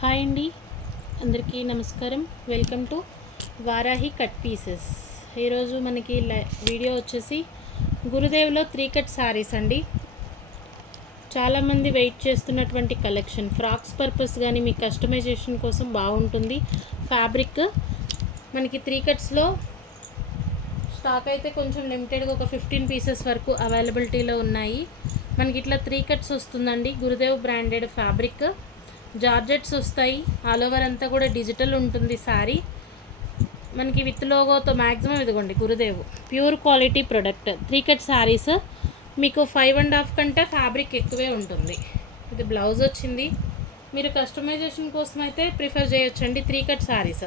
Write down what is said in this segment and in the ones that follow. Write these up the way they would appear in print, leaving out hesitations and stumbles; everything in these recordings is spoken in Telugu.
హాయ్ అండి, అందరికీ నమస్కారం. Welcome to Varahi cut pieces. ఈరోజు మనకి వీడియో వచ్చేసి గురుదేవ్లో 3 కట్ శారీస్ అండి. చాలామంది వెయిట్ చేస్తున్నటువంటి కలెక్షన్, ఫ్రాక్స్ పర్పస్ కానీ మీ కస్టమైజేషన్ కోసం బాగుంటుంది. ఫ్యాబ్రిక్ మనకి 3 కట్స్లో స్టాక్ అయితే కొంచెం లిమిటెడ్గా ఒక 15 పీసెస్ వరకు అవైలబిలిటీలో ఉన్నాయి. మనకి ఇట్లా 3 కట్స్ వస్తుందండి. గురుదేవ్ బ్రాండెడ్ ఫ్యాబ్రిక్, జార్జెట్స్ వస్తాయి. ఆల్ ఓవర్ అంతా కూడా డిజిటల్ ఉంటుంది శారీ. మనకి విత్ లోగోతో మ్యాక్సిమం ఇదిగోండి Gurudev pure quality product. 3 cut saris మీకు 5.5 కంటే ఫ్యాబ్రిక్ ఎక్కువే ఉంటుంది. ఇది బ్లౌజ్ వచ్చింది. మీరు కస్టమైజేషన్ కోసం అయితే ప్రిఫర్ చేయొచ్చండి. 3 కట్ శారీస్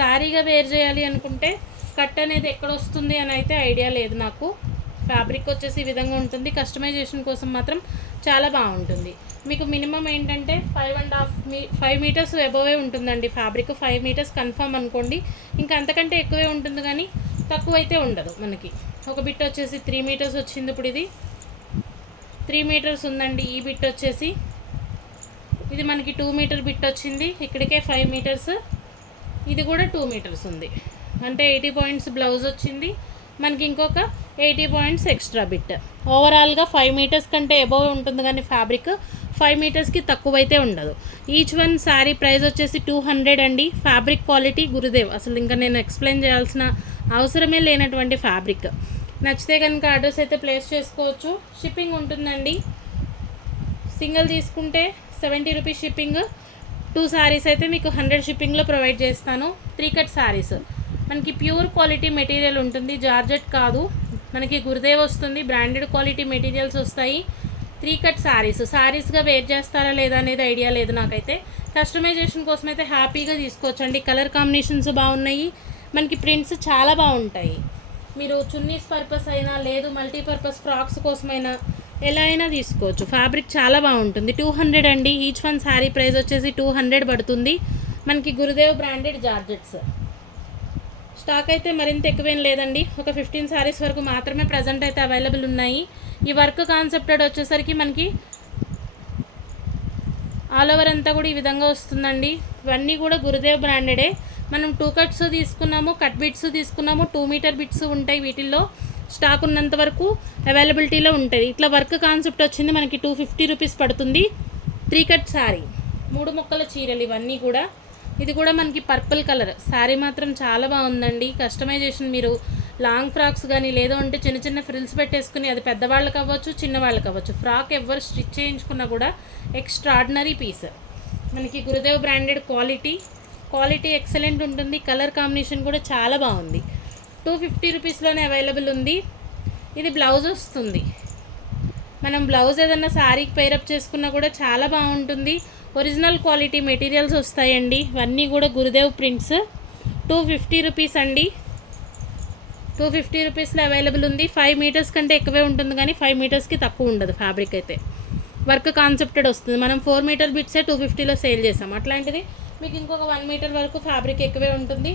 శారీగా వేర్ చేయాలి అనుకుంటే కట్ అనేది ఎక్కడ వస్తుంది అని అయితే ఐడియా లేదు నాకు. ఫ్యాబ్రిక్ వచ్చేసి ఈ విధంగా ఉంటుంది. కస్టమైజేషన్ కోసం మాత్రం చాలా బాగుంటుంది. మీకు మినిమం ఏంటంటే 5 మీటర్స్ అబోవే ఉంటుందండి ఫ్యాబ్రిక్. 5 మీటర్స్ కన్ఫర్మ్ అనుకోండి. ఇంకా అంతకంటే ఎక్కువే ఉంటుంది కానీ తక్కువ అయితే ఉండదు. మనకి ఒక బిట్ వచ్చేసి 3 మీటర్స్ వచ్చింది. ఇప్పుడు ఇది 3 మీటర్స్ ఉందండి. ఈ బిట్ వచ్చేసి ఇది మనకి 2 మీటర్ బిట్ వచ్చింది. ఇక్కడికే 5 మీటర్స్. ఇది కూడా 2 మీటర్స్ ఉంది. అంటే 80 పాయింట్స్ బ్లౌజ్ వచ్చింది. మనకి ఇంకొక 80 పాయింట్స్ ఎక్స్ట్రా బిట్. ఓవరాల్గా 5 మీటర్స్ కంటే అబోవ్ ఉంటుంది కానీ ఫ్యాబ్రిక్ 5 మీటర్స్కి తక్కువైతే ఉండదు. ఈచ్ వన్ శారీ ప్రైస్ వచ్చేసి 200 అండి. ఫ్యాబ్రిక్ క్వాలిటీ గురుదేవ్, అసలు ఇంకా నేను ఎక్స్ప్లెయిన్ చేయాల్సిన అవసరమే లేనటువంటి ఫ్యాబ్రిక్. నచ్చితే కనుక ఆర్డర్స్ అయితే ప్లేస్ చేసుకోవచ్చు. షిప్పింగ్ ఉంటుందండి. సింగిల్ తీసుకుంటే 70 రూపీస్ షిప్పింగ్. 2 శారీస్ అయితే మీకు 100 షిప్పింగ్లో ప్రొవైడ్ చేస్తాను. 3 కట్ శారీస్ మనకి ప్యూర్ క్వాలిటీ మెటీరియల్ ఉంటుంది. జార్జెట్ కాదు, మనకి గురుదేవ్ వస్తుంది. బ్రాండెడ్ క్వాలిటీ మెటీరియల్స్ వస్తాయి. 3 కట్ శారీస్గా వేర్ చేస్తారా లేదా అనేది ఐడియా లేదు నాకైతే. కస్టమైజేషన్ కోసం అయితే హ్యాపీగా తీసుకోవచ్చండి. కలర్ కాంబినేషన్స్ బాగున్నాయి. మనకి ప్రింట్స్ చాలా బాగుంటాయి. మీరు చున్నీస్ పర్పస్ అయినా లేదు మల్టీపర్పస్ ఫ్రాక్స్ కోసమైనా ఎలా అయినా తీసుకోవచ్చు. ఫ్యాబ్రిక్ చాలా బాగుంటుంది. 200 అండి. ఈచ్ వన్ శారీ ప్రైస్ వచ్చేసి 200 పడుతుంది. మనకి గురుదేవ్ బ్రాండెడ్ జార్జెట్స్ స్టాక్ అయితే మరింత ఎక్కువేం లేదండి. ఒక 15 శారీస్ వరకు మాత్రమే ప్రజెంట్ అయితే అవైలబుల్ ఉన్నాయి. ఈ వర్క్ కాన్సెప్టెడ్ వచ్చేసరికి మనకి ఆల్ ఓవర్ అంతా కూడా ఈ విధంగా వస్తుందండి. ఇవన్నీ కూడా గురుదేవ్ బ్రాండెడే. మనం 2 కట్స్ తీసుకున్నాము, కట్ బిట్స్ తీసుకున్నాము, 2 మీటర్ బిట్స్ ఉంటాయి. వీటిల్లో స్టాక్ ఉన్నంత వరకు అవైలబిలిటీలో ఉంటుంది. ఇట్లా వర్క్ కాన్సెప్ట్ వచ్చింది. మనకి 250 రూపీస్ పడుతుంది. 3 కట్ శారీ, 3 ముక్కల చీరలు ఇవన్నీ కూడా. ఇది కూడా మనకి పర్పుల్ కలర్ శారీ మాత్రం చాలా బాగుందండి. కస్టమైజేషన్ మీరు లాంగ్ ఫ్రాక్స్ కానీ లేదో అంటే చిన్న చిన్న ఫ్రిల్స్ పెట్టేసుకుని, అది పెద్దవాళ్ళకి అవ్వచ్చు చిన్నవాళ్ళకి అవ్వచ్చు, ఫ్రాక్ ఎవరు స్టిచ్ చేయించుకున్నా కూడా ఎక్స్ట్రాడినరీ పీస్. మనకి గురుదేవ్ బ్రాండెడ్ క్వాలిటీ ఎక్సలెంట్ ఉంటుంది. కలర్ కాంబినేషన్ కూడా చాలా బాగుంది. 250 రూపీస్లోనే అవైలబుల్ ఉంది. ఇది బ్లౌజ్ వస్తుంది. మనం బ్లౌజ్ ఏదన్నా శారీకి పేరప్ చేసుకున్నా కూడా చాలా బాగుంటుంది. ఒరిజినల్ క్వాలిటీ మెటీరియల్స్ వస్తాయండి. ఇవన్నీ కూడా గురుదేవ్ ప్రింట్స్. 250 రూపీస్ అండి. 250 రూపీస్లో అవైలబుల్ ఉంది. 5 మీటర్స్ కంటే ఎక్కువే ఉంటుంది కానీ 5 మీటర్స్కి తక్కువ ఉండదు. ఫ్యాబ్రిక్ అయితే వర్క్ కాన్సెప్టెడ్ వస్తుంది. మనం 4 మీటర్ బిట్సే 250లో సేల్ చేసాం. అట్లాంటిది మీకు ఇంకొక 1 మీటర్ వరకు ఫ్యాబ్రిక్ ఎక్కువే ఉంటుంది.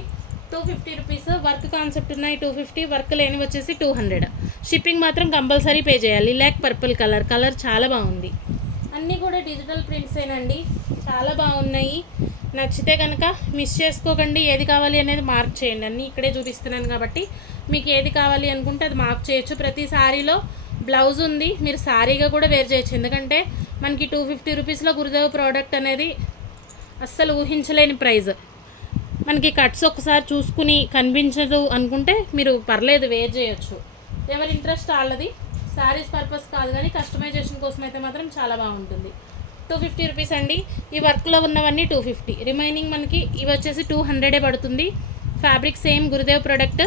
250 రూపీస్. వర్క్ కాన్సెప్ట్ ఉన్నాయి 250, వర్క్ లేని వచ్చేసి 200. షిప్పింగ్ మాత్రం కంపల్సరీ పే చేయాలి. లైక్ పర్పుల్ కలర్ చాలా బాగుంది. అన్నీ కూడా డిజిటల్ ప్రింట్సేనండి, చాలా బాగున్నాయి. నచ్చితే కనుక మిస్ చేసుకోకండి. ఏది కావాలి అనేది మార్క్ చేయండి. అన్నీ ఇక్కడే చూపిస్తున్నాను కాబట్టి మీకు ఏది కావాలి అనుకుంటే అది మార్క్ చేయొచ్చు. ప్రతి శారీలో బ్లౌజ్ ఉంది. మీరు శారీగా కూడా వేర్ చేయొచ్చు. ఎందుకంటే మనకి 250 రూపీస్లో గురుదేవ్ ప్రోడక్ట్ అనేది అస్సలు ఊహించలేని ప్రైజ్. మనకి కట్స్ ఒకసారి చూసుకుని కనిపించదు అనుకుంటే మీరు పర్లేదు వేర్ చేయొచ్చు. ఎవరి ఇంట్రెస్ట్ వాళ్ళది. శారీస్ పర్పస్ కాదు కానీ కస్టమైజేషన్ కోసం అయితే మాత్రం చాలా బాగుంటుంది. 250 రూపీస్ అండి. ఈ వర్క్లో ఉన్నవన్నీ 250. రిమైనింగ్ మనకి ఇవి వచ్చేసి 200 పడుతుంది. ఫ్యాబ్రిక్ సేమ్ గురుదేవ్ ప్రోడక్ట్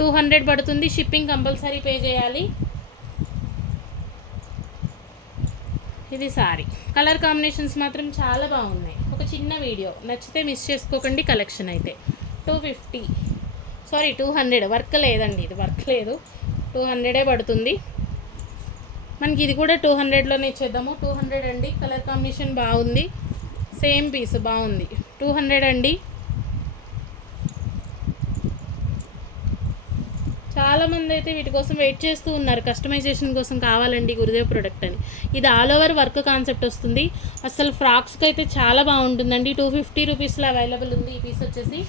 200 పడుతుంది. షిప్పింగ్ కంపల్సరీ పే చేయాలి. ఇది సారీ. కలర్ కాంబినేషన్స్ మాత్రం చాలా బాగున్నాయి. ఒక చిన్న వీడియో నచ్చితే మిస్ చేసుకోకండి. కలెక్షన్ అయితే 200 వర్క్ లేదండి. ఇది వర్క్ లేదు. 200 పడుతుంది. మనకి ఇది కూడా 200లోనే ఇచ్చేద్దాము. 200 అండి. కలర్ కాంబినేషన్ బాగుంది. సేమ్ పీస్ బాగుంది. 200 అండి. చాలామంది అయితే వీటి కోసం వెయిట్ చేస్తూ ఉన్నారు, కస్టమైజేషన్ కోసం కావాలండి గురుదేవ్ ప్రోడక్ట్ అని. ఇది ఆల్ ఓవర్ వర్క్ కాన్సెప్ట్ వస్తుంది. అసలు ఫ్రాక్స్కి అయితే చాలా బాగుంటుందండి. 250 రూపీస్లో అవైలబుల్ ఉంది ఈ పీస్ వచ్చేసి.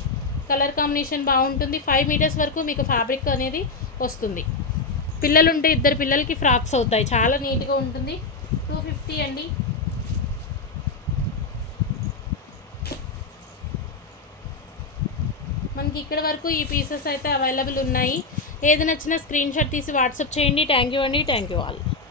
కలర్ కాంబినేషన్ బాగుంటుంది. 5 మీటర్స్ వరకు మీకు ఫ్యాబ్రిక్ అనేది వస్తుంది. పిల్లలు ఉంటే 2 పిల్లలకి ఫ్రాక్స్ అవుతాయి. చాలా నీట్గా ఉంటుంది. 250 అండి. మనకి ఇక్కడ వరకు ఈ పీసెస్ అయితే అవైలబుల్ ఉన్నాయి. ఏది నచ్చినా స్క్రీన్ షాట్ తీసి వాట్సాప్ చేయండి. థ్యాంక్ యూ అండి. Thank you all.